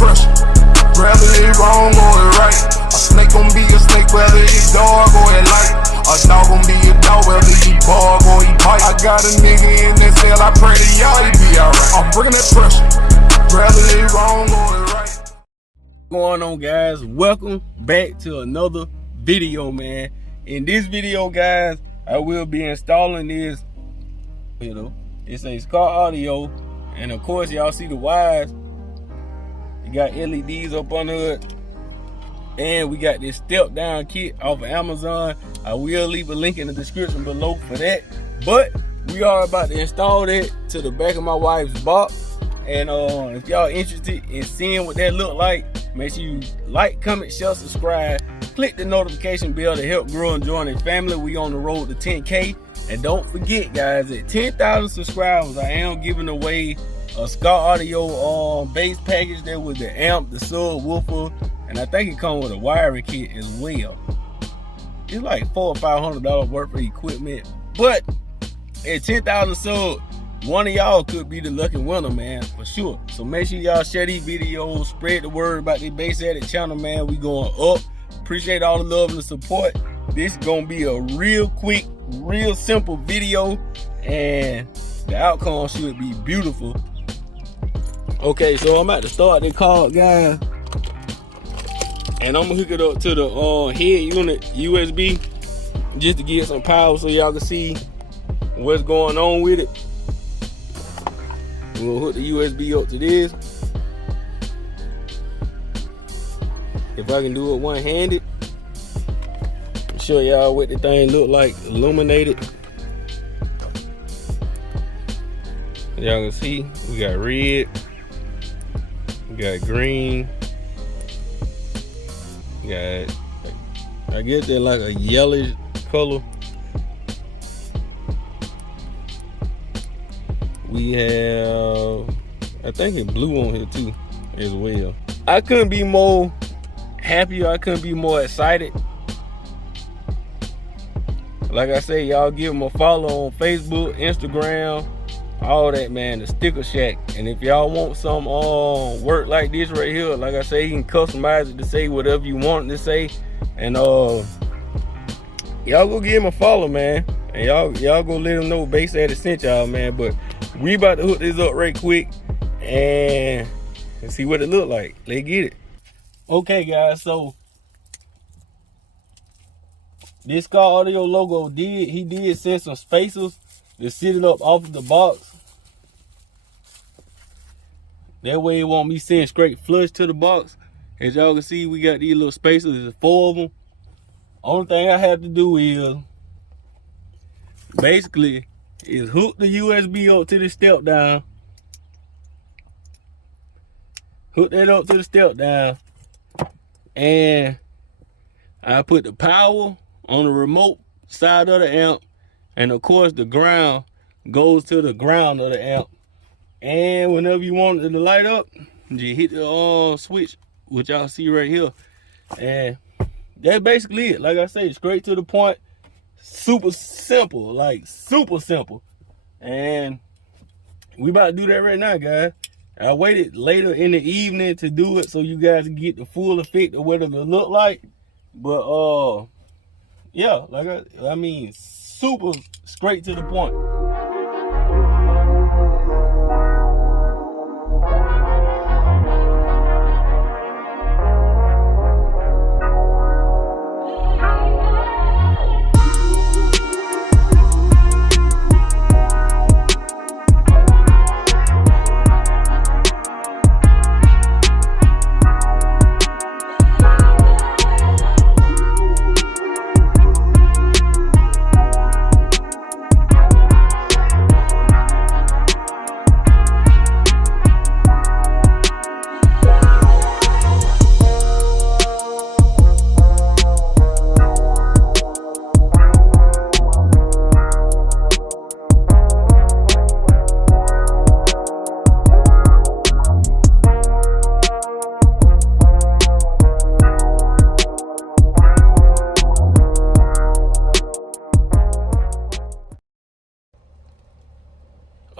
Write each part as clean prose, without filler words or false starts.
pressure. Rather it wrong or it right. A snake gon' be a snake, whether it's dark or it light. A dog gon' be a dog, whether he bark or he bite. I got a nigga in that cell, I pray to y'all he be alright. I'm bringing that pressure. Rather it wrong or it right. What's going on, guys? Welcome back to another video, man. In this video, guys, I will be installing this, it's a Skar audio, and of course y'all see the wires. You got LEDs up under it, and we got this step down kit off of Amazon. I will leave a link in the description below for that, but we are about to install that to the back of my wife's box. And if y'all interested in seeing what that look like, make sure you like, comment, share, subscribe, click the notification bell to help grow and join the family. We on the road to 10K. And don't forget, guys, at 10,000 subscribers, I am giving away a Skar audio bass package there with the amp, the subwoofer, and I think it comes with a wiring kit as well. It's like $400 or $500 worth of equipment, but at 10,000 subs, one of y'all could be the lucky winner, man, for sure. So make sure y'all share these videos, spread the word about this bass edit channel, man. We going up. Appreciate all the love and the support. This is gonna be a real quick, real simple video, and the outcome should be beautiful. Okay, so I'm about to start the card, guys, and I'm gonna hook it up to the head unit USB just to get some power so y'all can see what's going on with it. We're gonna hook the USB up to this. If I can do it one-handed, show y'all what the thing look like illuminated. Y'all can see we got red, we got green, we got, I guess they're like a yellowish color. We have, I think it's blue on here too as well. I couldn't be more happier, I couldn't be more excited. Like I say, y'all give them a follow on Facebook, Instagram, all that, man, the Sticker Shack. And if y'all want some work like this right here, like I say, you can customize it to say whatever you want it to say. And y'all go give him a follow, man. And y'all go let them know Bass Addict sent y'all, man. But we about to hook this up right quick and see what it look like. Let's get it. Okay, guys, so this Skar audio logo he did send some spacers to sit it up off of the box. That way it won't be sent straight flush to the box. As y'all can see, we got these little spacers. There's 4 of them. Only thing I have to do is basically is hook the USB up to the step down. Hook that up to the step down. And I put the power on the remote side of the amp, and of course the ground goes to the ground of the amp. And whenever you want it to light up, you hit the switch, which y'all see right here, and that's basically it. Like I say, straight to the point, super simple, like super simple. And we about to do that right now, guys. I waited later in the evening to do it so you guys can get the full effect of what it'll look like. But yeah, like I mean, super straight to the point.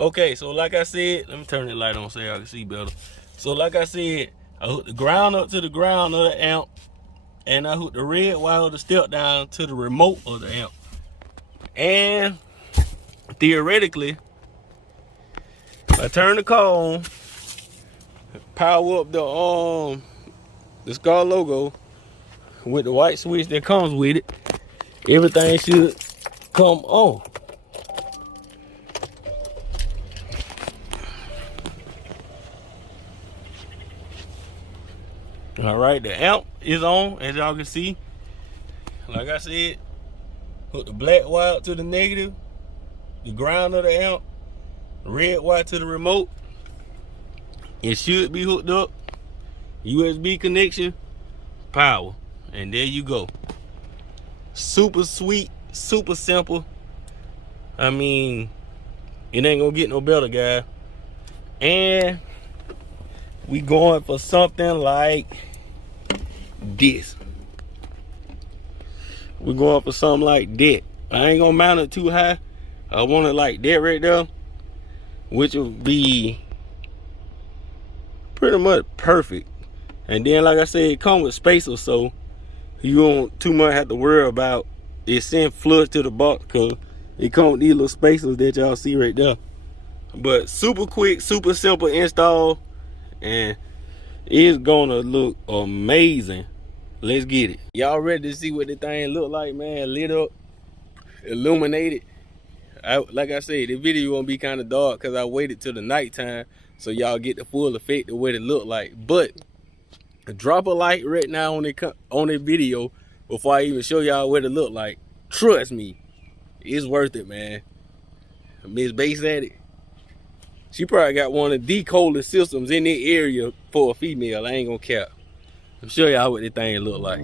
Okay, so like I said, let me turn the light on so y'all can see better. So like I said, I hooked the ground up to the ground of the amp, and I hooked the red wire of the step down to the remote of the amp. And theoretically, I turn the car on, power up the Skar logo with the white switch that comes with it, everything should come on. All right, the amp is on, as y'all can see. Like I said, hook the black wire up to the negative, the ground of the amp, red wire to the remote. It should be hooked up, USB connection, power, and there you go. Super sweet, super simple. I mean, it ain't gonna get no better, guys. And we going for something like this. We're going for something like that. I ain't gonna mount it too high. I want it like that right there, which will be pretty much perfect. And then, like I said, it comes with spacers, so you don't too much have to worry about it send flush to the box, because it comes with these little spacers that y'all see right there. But super quick, super simple install, and it's gonna look amazing. Let's get it. Y'all ready to see what the thing look like, man? Lit up, illuminated. Like I said, the video won't be kind of dark because I waited till the nighttime so y'all get the full effect of what it look like. But drop a like right now on the video before I even show y'all what it look like. Trust me, it's worth it, man. Miss Bass at it. She probably got one of the coldest systems in the area for a female. I ain't gonna cap. I'll show y'all what this thing look like.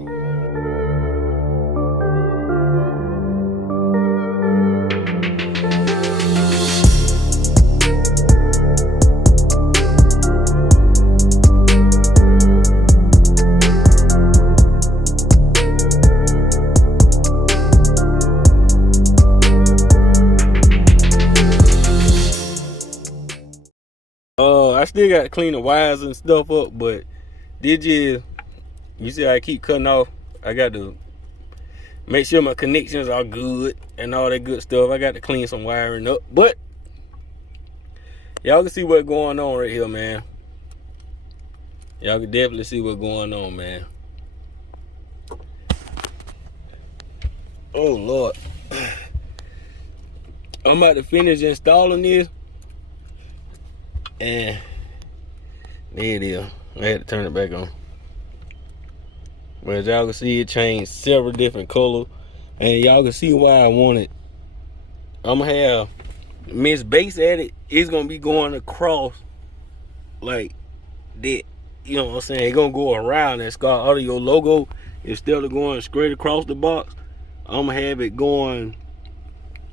I still got to clean the wires and stuff up, but you see I keep cutting off. I got to make sure my connections are good and all that good stuff. I got to clean some wiring up, but y'all can see what's going on right here, man. Y'all can definitely see what's going on, man. Oh Lord, I'm about to finish installing this, and there it is. I had to turn it back on. But as y'all can see, it changed several different colors, and y'all can see why I want it. I'm gonna have Miss Bass at it. It's gonna be going across like that. You know what I'm saying? It's gonna go around that Skar Audio logo instead of going straight across the box. I'm gonna have it going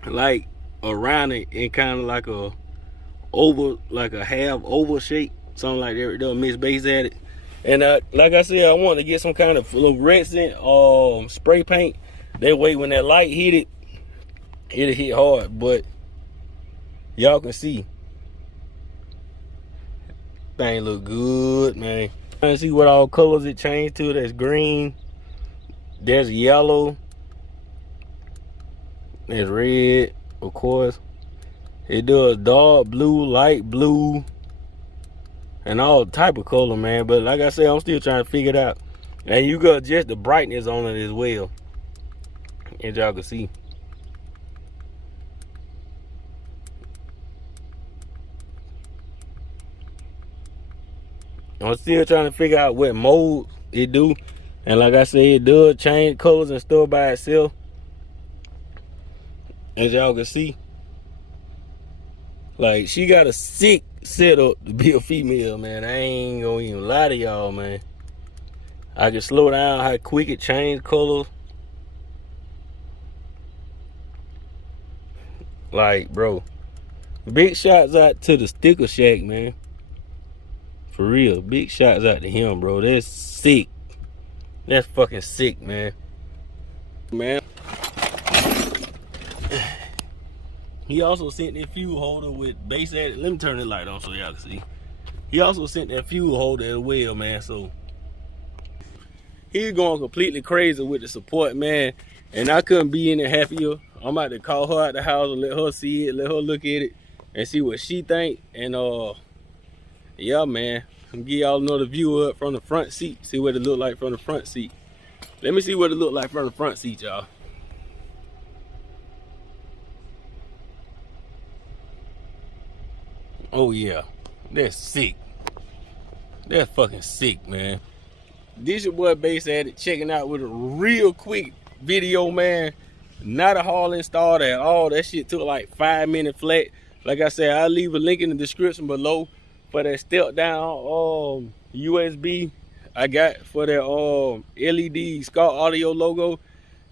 like around it in kind of like a oval, like a half oval shape, something like that. They'll Miss Bass at it. And like I said, I want to get some kind of fluorescent spray paint. That way when that light hit it, it'll hit hard. But y'all can see, thing look good, man. Trying to see what all colors it changed to. That's green, there's yellow, there's red, of course. It does dark blue, light blue, and all type of color, man. But like I said, I'm still trying to figure it out. And you got just the brightness on it as well, as y'all can see. I'm still trying to figure out what mode it do. And like I said, it does change colors and stuff by itself, as y'all can see. Like, she got a sick setup to be a female, man. I ain't gonna even lie to y'all, man. I can slow down how quick it change colors. Like, bro, big shots out to the Sticker Shack, man. For real, big shots out to him, bro. That's sick. That's fucking sick, man. He also sent that fuel holder with Bass at it. Let me turn the light on so y'all can see. He also sent that fuel holder as well, man. So he's going completely crazy with the support, man. And I couldn't be any happier. I'm about to call her out the house and let her see it, let her look at it, and see what she think. And yeah, man, I'm gonna give y'all another view up from the front seat. See what it look like from the front seat. Let me see what it look like from the front seat, y'all. Oh yeah, that's sick. That's fucking sick, man. This your boy Bass Addict checking out with a real quick video, man. Not a hauling start at all. That shit took like 5 minutes flat. Like I said, I'll leave a link in the description below for that step down USB I got for that LED Skar audio logo.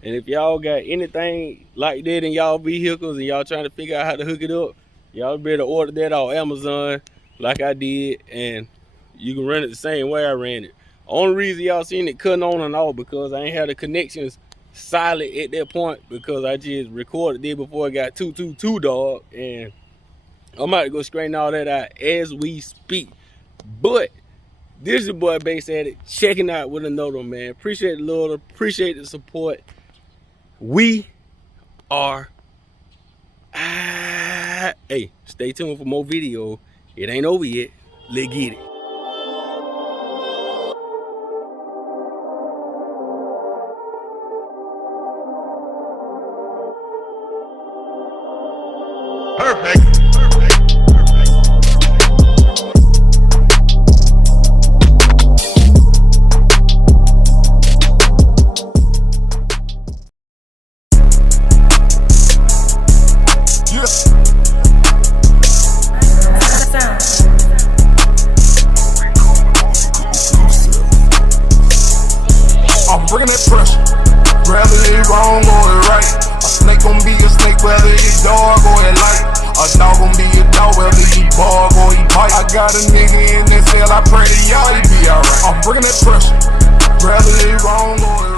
And if y'all got anything like that in y'all vehicles and y'all trying to figure out how to hook it up, y'all better order that on Amazon like I did, and you can run it the same way I ran it. Only reason y'all seen it cutting on and off because I ain't had the connections solid at that point, because I just recorded it before it got 222, dog. And I'm about to go straighten all that out as we speak. But this is your boy Bass Addict checking out with another one, man. Appreciate the love, appreciate the support. We are hey, stay tuned for more video. It ain't over yet. Let's get it. Perfect. I'm bringing that pressure. Gravity wrong or it right. A snake gon' be a snake whether it's dark or it light. A dog gon' be a dog whether he bark or he bite. I got a nigga in that cell, I pray to y'all he be alright. I'm bringing that pressure. Gravity wrong or it